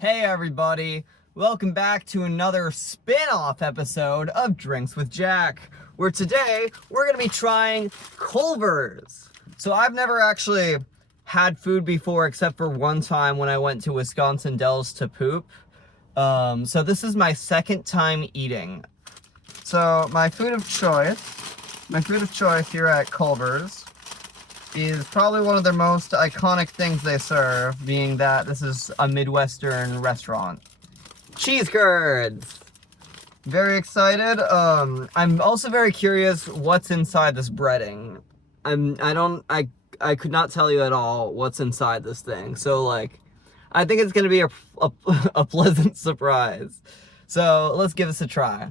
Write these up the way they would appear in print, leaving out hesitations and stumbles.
Hey everybody, welcome back to another spin-off episode of Drinks with Jack, where today we're going to be trying culvers. So I've never actually had food before except for one time when I went to Wisconsin Dells to poop. So this is my second time eating. So my food of choice here at Culver's is probably one of their most iconic things they serve, being that this is a Midwestern restaurant. Cheese curds! Very excited. I'm also very curious what's inside this breading. I could not tell you at all what's inside this thing. So like, I think it's gonna be a pleasant surprise. So let's give this a try.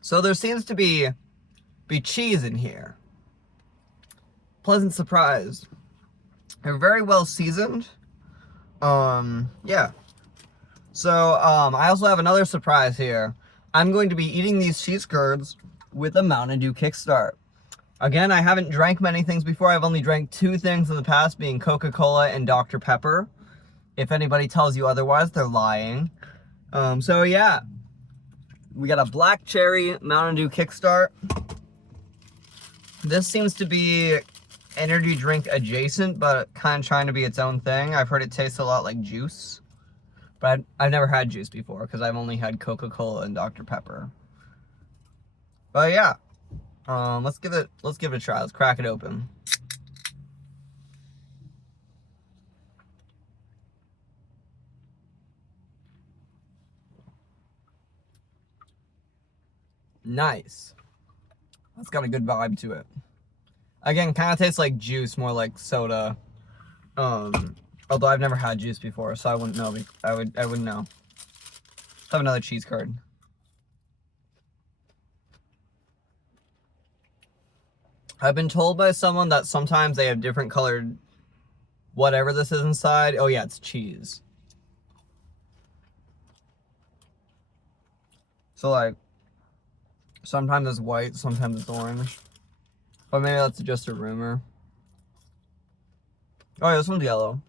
So there seems to be cheese in here. Pleasant surprise. They're very well seasoned. Yeah. So, I also have another surprise here. I'm going to be eating these cheese curds with a Mountain Dew Kickstart. Again, I haven't drank many things before. I've only drank two things in the past, being Coca-Cola and Dr. Pepper. If anybody tells you otherwise, they're lying. So yeah. We got a black cherry Mountain Dew Kickstart. This seems to be energy drink adjacent, but kind of trying to be its own thing. I've heard it tastes a lot like juice, but I've never had juice before because I've only had Coca-Cola and Dr. Pepper. But yeah, let's give it a try. Let's crack it open. Nice. That's got a good vibe to it. Again, kind of tastes like juice, more like soda. Although I've never had juice before, so I wouldn't know. I wouldn't know. Let's have another cheese curd. I've been told by someone that sometimes they have different colored whatever this is inside. Oh yeah, it's cheese. So like, sometimes it's white, sometimes it's orange. But maybe that's just a rumor. Oh yeah, this one's yellow.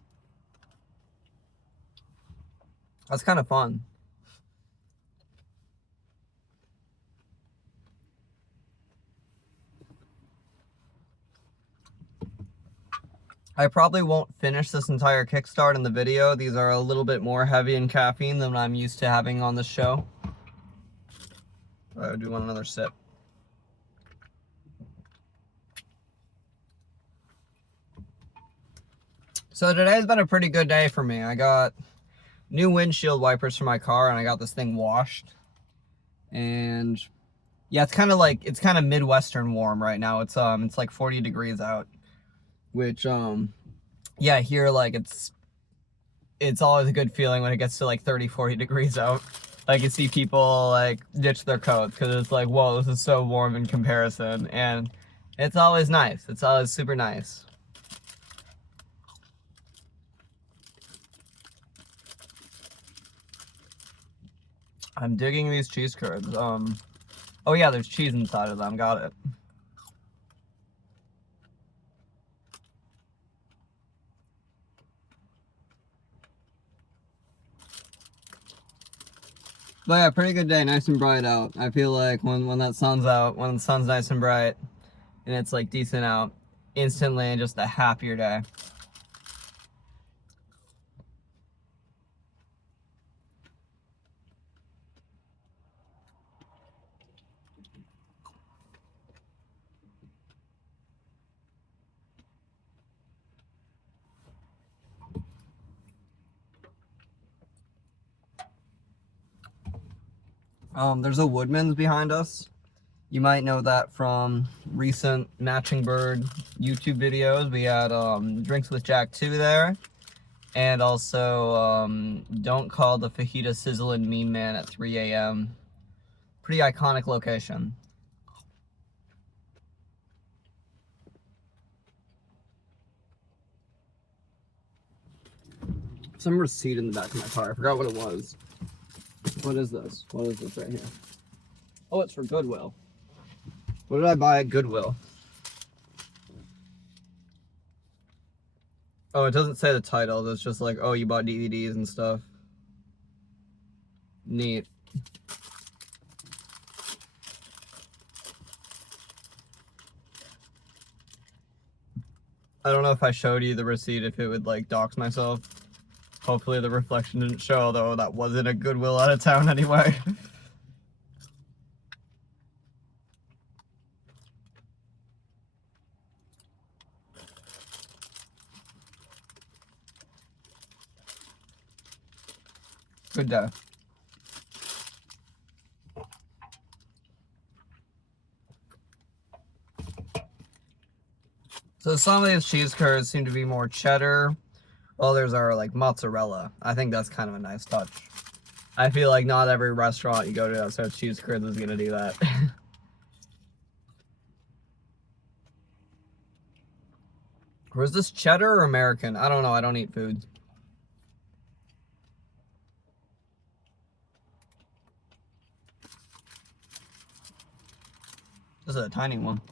That's kind of fun. I probably won't finish this entire Kickstart in the video. These are a little bit more heavy in caffeine than I'm used to having on the show. I do want another sip. So today's been a pretty good day for me. I got new windshield wipers for my car and I got this thing washed. And yeah, it's kind of Midwestern warm right now. It's like 40 degrees out, which yeah, here like it's always a good feeling when it gets to like 30-40 degrees out. Like you see people like ditch their coats because it's like, whoa, this is so warm in comparison. And it's always nice. It's always super nice. I'm digging these cheese curds. Oh yeah, there's cheese inside of them. Got it. But yeah, pretty good day, nice and bright out. I feel like when that sun's out, when the sun's nice and bright, and it's like decent out, instantly just a happier day. There's a Woodman's behind us. You might know that from recent Matching Bird YouTube videos. We had Drinks with Jack 2 there. And also Don't Call the Fajita Sizzling Mean Man at 3 a.m. Pretty iconic location. Some receipt in the back of my car. I forgot what it was. What is this? What is this right here? Oh, it's for Goodwill. What did I buy at Goodwill? Oh, it doesn't say the title. It's just like, oh, you bought DVDs and stuff. Neat. I don't know if I showed you the receipt, if it would like dox myself. Hopefully the reflection didn't show, although that wasn't a Goodwill out of town anyway. Good day. So some of these cheese curds seem to be more cheddar. Others are like mozzarella. I think that's kind of a nice touch. I feel like not every restaurant you go to that serves cheese curds is gonna do that. Or is this cheddar or American? I don't know. I don't eat foods. This is a tiny one.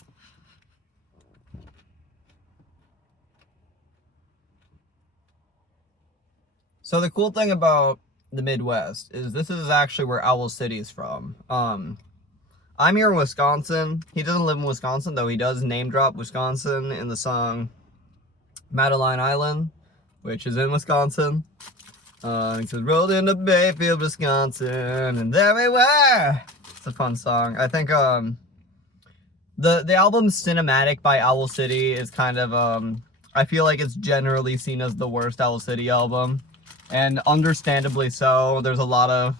So the cool thing about the Midwest is this is actually where Owl City is from. I'm here in Wisconsin. He doesn't live in Wisconsin, though he does name drop Wisconsin in the song Madeline Island, which is in Wisconsin. He says, rolled into Bayfield, Wisconsin, and there we were. It's a fun song. I think the album Cinematic by Owl City is kind of I feel like it's generally seen as the worst Owl City album. And understandably so. There's a lot of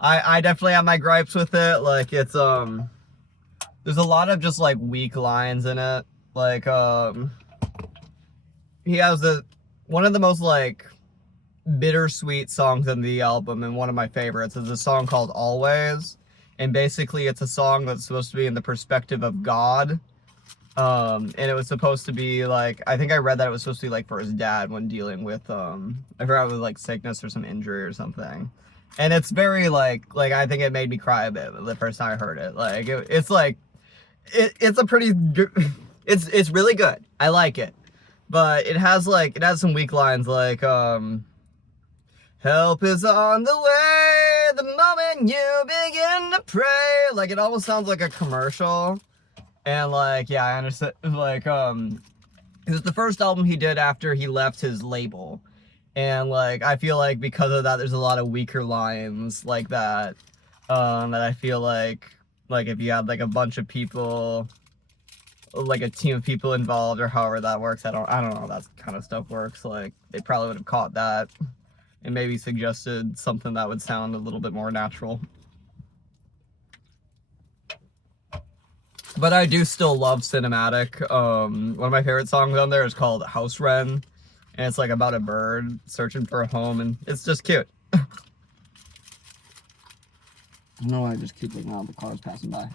I definitely have my gripes with it. Like it's there's a lot of just like weak lines in it. Like he has one of the most like bittersweet songs in the album, and one of my favorites is a song called Always. And basically it's a song that's supposed to be in the perspective of God. And it was supposed to be like, I think I read that it was supposed to be like for his dad when dealing with I forgot it was like sickness or some injury or something. And it's very like I think it made me cry a bit the first time I heard it. Like it's like it's a pretty it's really good. I like it. But it has some weak lines like help is on the way the moment you begin to pray. Like it almost sounds like a commercial. And like, yeah, I understand. Like, it was the first album he did after he left his label. And like, I feel like because of that, there's a lot of weaker lines like that. That I feel like if you had like a bunch of people, like a team of people involved or however that works, I don't know how that kind of stuff works. Like, they probably would have caught that and maybe suggested something that would sound a little bit more natural. But I do still love Cinematic. One of my favorite songs on there is called House Wren. And it's like about a bird searching for a home, and it's just cute. I don't know why I just keep looking at the cars passing by.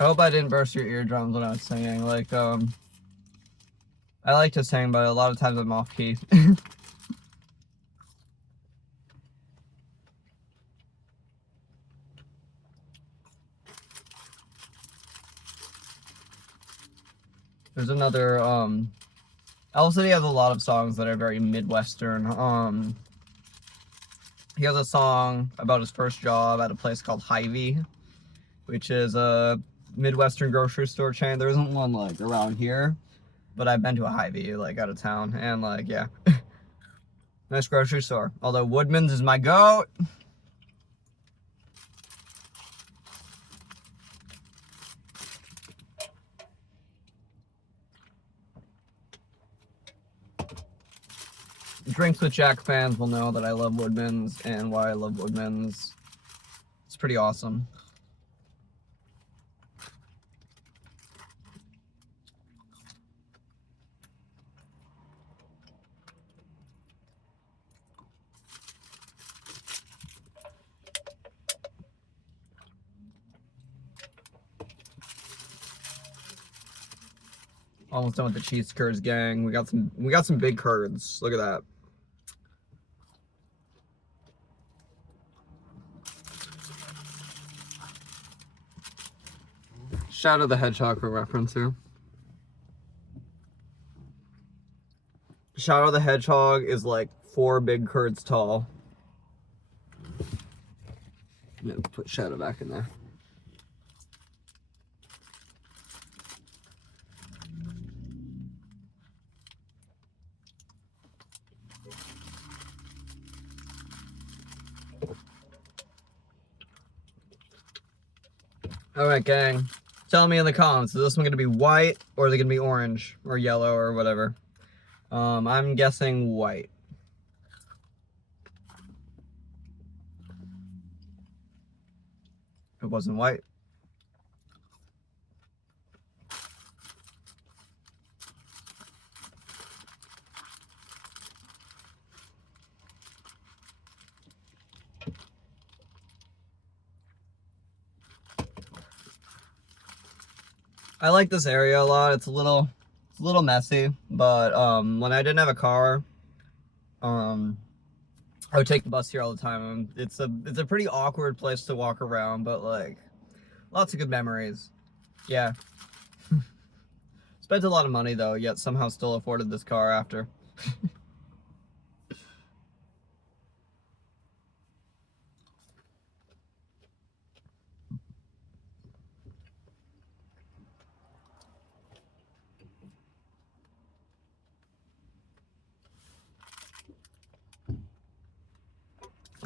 I hope I didn't burst your eardrums when I was singing. Like, I like to sing, but a lot of times I'm off key. There's another, Owl City has a lot of songs that are very Midwestern. He has a song about his first job at a place called Hy-Vee, which is a Midwestern grocery store chain. There isn't one like around here, but I've been to a Hy-Vee like out of town, and like, yeah. Nice grocery store. Although Woodman's is my goat. Drinks with Jack fans will know that I love Woodman's and why I love Woodman's. It's pretty awesome. Almost done with the cheese curds, gang. We got some big curds. Look at that. Shadow the Hedgehog for reference here. Shadow the Hedgehog is like 4 big curds tall. I'm gonna put Shadow back in there. Alright, gang. Tell me in the comments, is this one going to be white, or is it going to be orange, or yellow, or whatever? I'm guessing white. It wasn't white. I like this area a lot. It's a little messy, but when I didn't have a car, I would take the bus here all the time. It's a pretty awkward place to walk around, but like lots of good memories. Yeah. Spent a lot of money though, yet somehow still afforded this car after.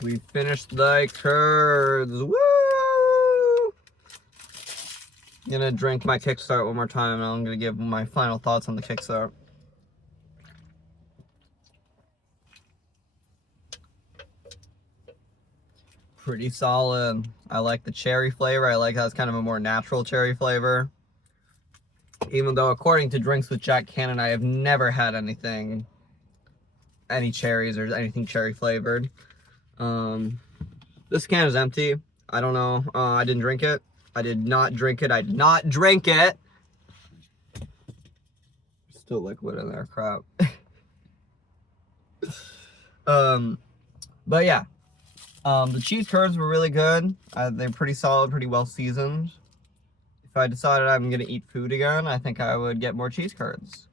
We finished the curds. Woo! I'm gonna drink my Kickstart one more time, and I'm gonna give my final thoughts on the Kickstart. Pretty solid. I like the cherry flavor. I like how it's kind of a more natural cherry flavor. Even though, according to Drinks with Jack Cannon, I have never had any cherries or anything cherry flavored. This can is empty. I don't know. I didn't drink it. I did not drink it. I did not drink it. Still liquid in there. Crap. But yeah. The cheese curds were really good. They're pretty solid, pretty well seasoned. If I decided I'm gonna eat food again, I think I would get more cheese curds.